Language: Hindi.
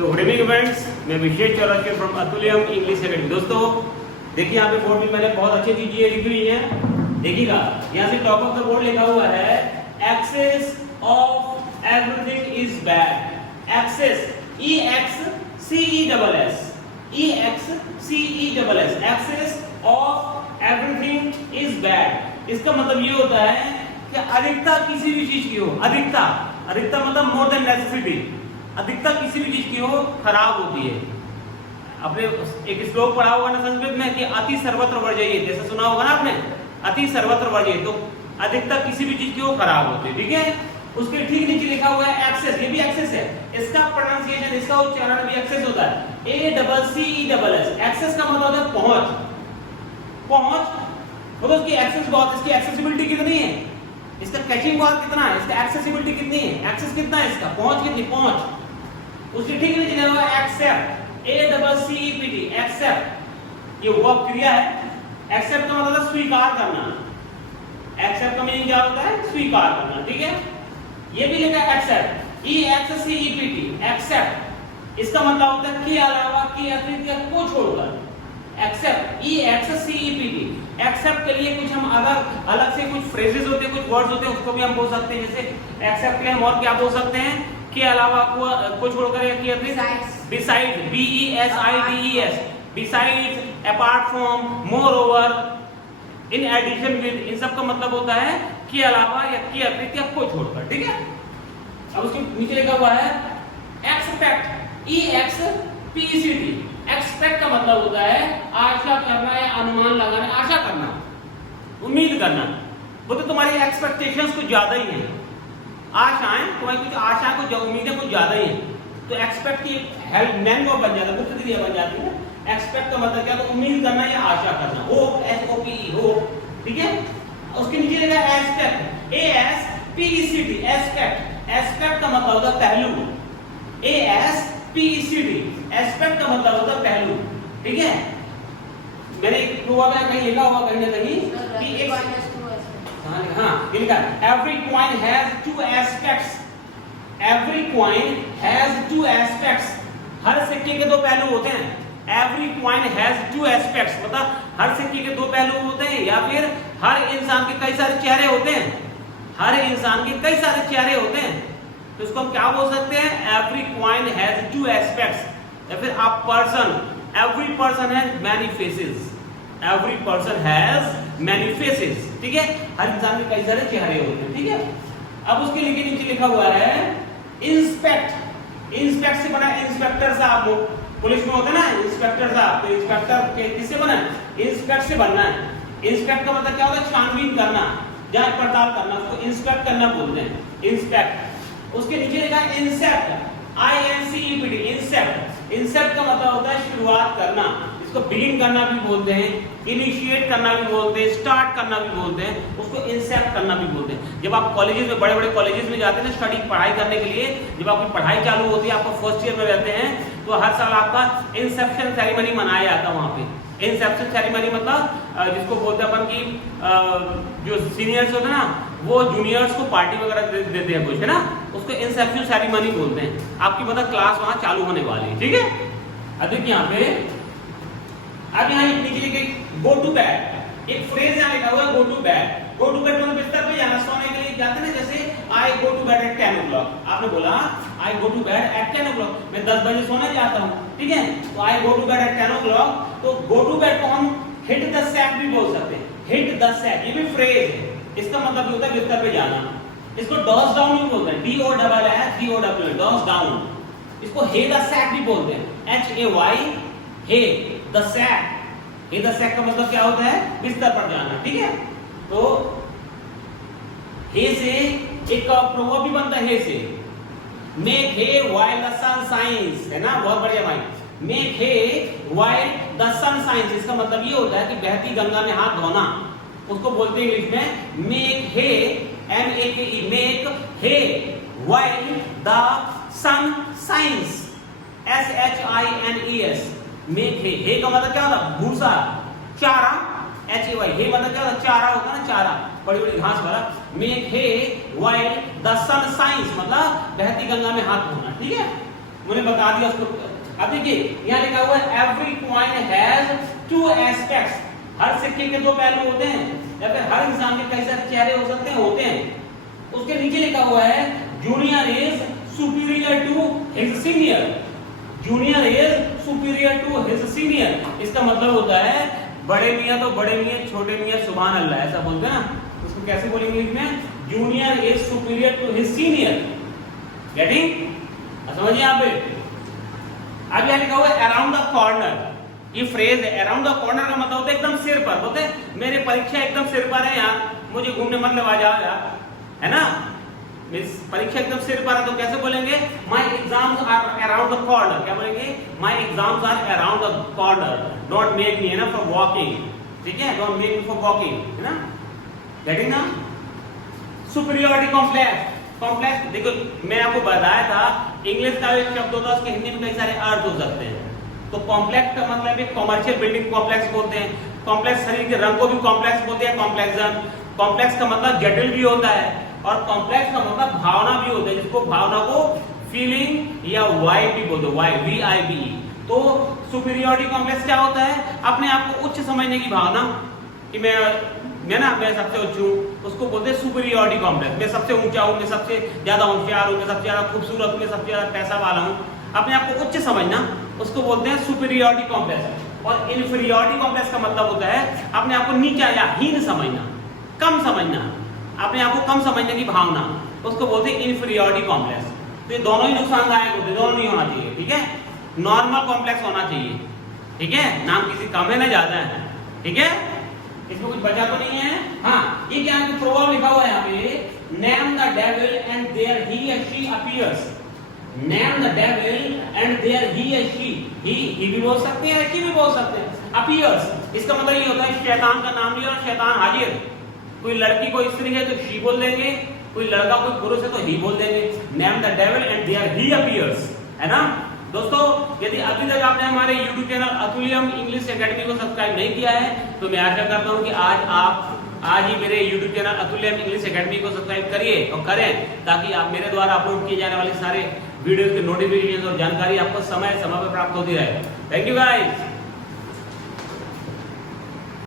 तो गुड इवनिंग फ्रेंड्स, मैं विशेष Chaurasia from Atulyam English academy. दोस्तों देखिए यहाँ पे बोर्ड में मैंने बहुत अच्छी चीजें लिखी हुई हैं। देखिएगा यहाँ से टॉप ऑफ द बोर्ड लिखा हुआ है excess of everything is bad. Excess EXCESS excess of everything is bad. इसका मतलब ये होता है कि अधिकता किसी भी चीज की हो, अधिकता मतलब मोर देन नेसेसिटी, अधिकता किसी भी चीज की हो खराब होती है। आपने एक श्लोक पढ़ा होगा ना संस्कृत में कि अति सर्वत्र वर्जयेत, जैसे सुना होगा ना आपने, अति सर्वत्र वर्जयेत। तो अधिकता किसी भी चीज की हो खराब होती है, ठीक है। उसके ठीक नीचे लिखा हुआ है एक्सेस, ये भी एक्सेस है। इसका प्रोनाउंसिएशन, इसका उच्चारण भी एक्सेस होता है, ACCESS। एक्सेस का मतलब होता है पहुंच मतलब उसकी एक्सेस बहुत, इसकी एक्सेसिबिलिटी कितनी है, इसका कैचिंग पावर कितना है, इसका एक्सेसिबिलिटी कितनी है, एक्सेस कितना है, इसका पहुंच कितनी, पहुंच। उसके ठीक नीचे लिखा हुआ है एक्सेप्ट, ACCEPT एक्सेप्ट। ये वर्ब क्रिया है। एक्सेप्ट का मतलब स्वीकार करना। एक्सेप्ट का मीनिंग क्या होता है, स्वीकार करना, ठीक है। ये भी लिखा है एक्सेप्ट, EXCEPT एक्सेप्ट। इसका मतलब होता है के अलावा, के अतिरिक्त को छोड़कर। एक्सेप्ट EXCEPT एक्सेप्ट के लिए कुछ हम अगर अलग से कुछ फ्रेजेस होते हैं, कुछ वर्ड्स होते हैं, उसको भी हम बोल सकते हैं। जैसे एक्सेप्ट के हम और क्या बोल सकते हैं, के अलावा को छोड़कर, या के अतिरिक्त, beside BESIDES besides, apart from, more over, in addition with, इन सब का मतलब होता है के अलावा या के अतिरिक्त या को छोड़कर, ठीक है। अब उसके नीचे लिखा हुआ है एक्सपेक्ट, EXPECT एक्सपेक्ट का मतलब होता है आशा करना या अनुमान लगाना, आशा करना, उम्मीद करना। वो तो तुम्हारी एक्सपेक्टेशंस कुछ ज्यादा ही है, आशाएं तुम्हारी कुछ आशा कुछ उम्मीदें कुछ ज्यादा ही है। तो एक्सपेक्ट की हेल्प मैन को बन जाता है, मुख्य क्रिया बन जाती है। एक्सपेक्ट का मतलब क्या, तो उम्मीद करना या आशा करना, होप, HOPE होप, ठीक है। उसके नीचे लिखा है एस्पेक्ट, ASPECT एस्पेक्ट। एस्पेक्ट का मतलब होता है पहलू, ASPECT एस्पेक्ट का मतलब होता है पहलू, ठीक है। मैंने एक प्रोवर्ब में कहीं लिखा हुआ कहीं ना कहीं कि एक every coin has two aspects, every coin has two aspects। हर सिक्के के दो पहलू होते हैं। Every coin has two aspects मतलब हर सिक्के के दो पहलू होते हैं, या फिर हर इंसान के कई सारे चेहरे होते हैं, हर इंसान के कई सारे चेहरे होते हैं। तो इसको हम क्या बोल सकते हैं, every coin has two aspects। या फिर a person, every person has many faces, every person has many faces, ठीक है। हर इंसान के कई सारे चेहरे होते हैं, ठीक है। अब उसके नीचे लिखा हुआ है इंस्पेक्ट। इंस्पेक्ट से बना इंस्पेक्टर साहब, पुलिस में होते ना इंस्पेक्टर साहब, तो इंस्पेक्टर के किससे बना, इंस्पेक्ट से बनना है। इंस्पेक्ट का मतलब क्या होता है, छानबीन करना, जांच पड़ताल करना, उसको इंस्पेक्ट करना बोलते हैं, इंस्पेक्ट। उसके नीचे लिखा है इंसेप्ट, INCEPT इंसेप्ट। इंसेप्ट का मतलब होता है शुरुआत करना, इसको बिगिन करना भी बोलते हैं, इनिशिएट करना भी बोलते हैं, स्टार्ट करना भी बोलते हैं, उसको इंसेप्ट करना भी बोलते हैं। जब आप कॉलेजेस में, बड़े बड़े कॉलेजेस में जाते हैं ना स्टडी, पढ़ाई करने के लिए, जब आपकी पढ़ाई चालू होती है, आपको फर्स्ट ईयर में रहते हैं, तो हर साल आपका इंसेप्शन सेरेमनी मनाया जाता है। वहाँ पे इंसेप्शन सेरेमनी मतलब जिसको बोलते हैं अपन की जो सीनियर्स होते हैं ना, वो जूनियर्स को पार्टी वगैरह देते हैं कुछ, है ना, उसको इंसेप्शन सेरेमनी बोलते हैं। आपकी मतलब क्लास वहाँ चालू होने वाली है, ठीक है। अब यहाँ पे अब यहाँ नीचे लिखे गो टू बेड, एक फ्रेज यहाँ लिखा हुआ है go to bed. Go to bed मतलब बिस्तर पे जाना, सोने के लिए जाते हैं ना, जैसे I go to bed at 10 o'clock। आपने बोला I go to bed at 10 o'clock, मैं 10 बजे सोने जाता हूँ, ठीक है। तो I go to bed at 10 o'clock, तो गो टू बेड को हम हिट द सैक भी बोल सकते हैं, हिट द सैक, ये भी फ्रेज है। इसका मतलब भी होता है बिस्तर पे जाना। इसको डॉस डाउन भी बोलते हैं, DOSS डॉस डाउन। इसको हे द सैक भी बोलते हैं, HAY hay the sack. Hay the sack का मतलब क्या होता है, बिस्तर पर जाना, ठीक है। तो हे से एक प्रोवर्ब भी बनता है, हे से, make hay while the sun shines, है ना, बहुत बढ़िया भाई। Make hay while the sun shines, इसका मतलब ये होता है कि बहती गंगा में हाथ धोना, उसको बोलते हैं इंग्लिश में make hay, MAKE make hay while the sun shines, SHINES make hay का मतलब क्या होता है, भूसा, चारा, HAY हे मतलब क्या होता है, चारा होता है ना, चारा, बड़ी बड़ी घास वाला। Make hay while the sun shines मतलब बहती गंगा में हाथ धोना, ठीक है। उन्हें बता दिया उसको। अब देखिए यहाँ लिखा हुआ है every coin has two aspects, हर सिक्के के दो पहलू होते हैं, या फिर हर इंसान के कई सारे चेहरे हो सकते हैं, होते हैं। उसके नीचे लिखा हुआ है junior is superior to his senior, junior is superior to his senior. इसका मतलब होता है बड़े मियां तो बड़े मियां, छोटे मियां सुभान अल्लाह, ऐसा बोलते हैं ना। उसको कैसे बोलेंगे इंग्लिश में? Junior is superior to his senior. Getting? समझिए यहाँ पे। अब यहाँ लिखा हुआ है अराउंड द कॉर्नर, ये फ्रेज है अराउंड द कॉर्नर का मतलब होता है एकदम सिर पर। बोलते हैं मेरे परीक्षा एकदम सिर पर है, यहाँ मुझे घूमने मत लगा जाओ यार, है ना। परीक्षा एकदम सिर पर है तो कैसे बोलेंगे? My exams are around the corner. क्या बोलेंगे? My exams are around the corner, don't make me, है ना, फॉर वॉकिंग। ठीक है, don't make me for walking, है ना। गेटिंग ना? सुपीरियरिटी कॉम्प्लेक्स, कॉम्प्लेक्स देखो मैं आपको बताया था इंग्लिश का एक शब्द होता है, उसके हिंदी में कई सारे अर्थ हो सकते हैं। तो कॉम्प्लेक्स का मतलब एक कमर्शियल बिल्डिंग कॉम्प्लेक्स बोलते हैं, कॉम्प्लेक्स शरीर के रंग को भी कॉम्प्लेक्स बोलते हैं, कॉम्प्लेक्सन। कॉम्प्लेक्स का मतलब जटिल भी होता है, और कॉम्प्लेक्स का मतलब भावना भी होता है, जिसको भावना को फीलिंग या वाइब भी बोलते हैं, वाइब, VIB। तो सुपीरियरिटी कॉम्प्लेक्स क्या होता है? अपने आप को उच्च समझने की भावना, कि मैं सबसे उच्च हूँ, उसको बोलते हैं सुपीरियरिटी कॉम्प्लेक्स। मैं सबसे ऊंचा हूँ, मैं सबसे ज्यादा होशियार हूँ, मैं सबसे ज्यादा खूबसूरत, मैं सबसे ज्यादा पैसा वाला हूँ, अपने आप को उच्च समझना, उसको बोलते हैं सुपीरियरिटी कॉम्प्लेक्स। और इन्फीरियरिटी कॉम्प्लेक्स का मतलब होता है अपने आप को नीचा या हीन समझना, कम समझना, अपने आप को कम समझने की भावना, उसको बोलते हैं इन्फीरियरिटी कॉम्प्लेक्स। तो ये दोनों ही नुकसानदायक होते हैं, दोनों नहीं होना चाहिए। ठीक है, नॉर्मल कॉम्प्लेक्स होना चाहिए। ठीक है, नाम किसी कम है ना ज्यादा है। ठीक है, इसमें कुछ बचा तो नहीं है। हाँ, ये क्या है? प्रोवर्ब लिखा हुआ है यहाँ पे, name the devil and there he और she appears. Name the devil and there he और शी, ही भी बोल सकते हैं, शी भी बोल सकते हैं। अपीयर्स, इसका मतलब ये होता है शैतान का नाम लिया और शैतान हाजिर। कोई लड़की कोई स्त्री है तो शी बोल देंगे, कोई लड़का कोई पुरुष है तो ही बोल देंगे। Name the devil and there he appears, है ना। दोस्तों, यदि अभी तक आपने हमारे YouTube channel Atulyam English Academy को सब्सक्राइब नहीं किया है तो मैं आशा करता हूं कि आज ही मेरे YouTube channel Atulyam English Academy को सब्सक्राइब करिए और करें, ताकि आप मेरे द्वारा अपलोड किए जाने वाले सारे वीडियोस के नोटिफिकेशन और जानकारी आपको समय समय पर प्राप्त होती रहे। Thank you guys.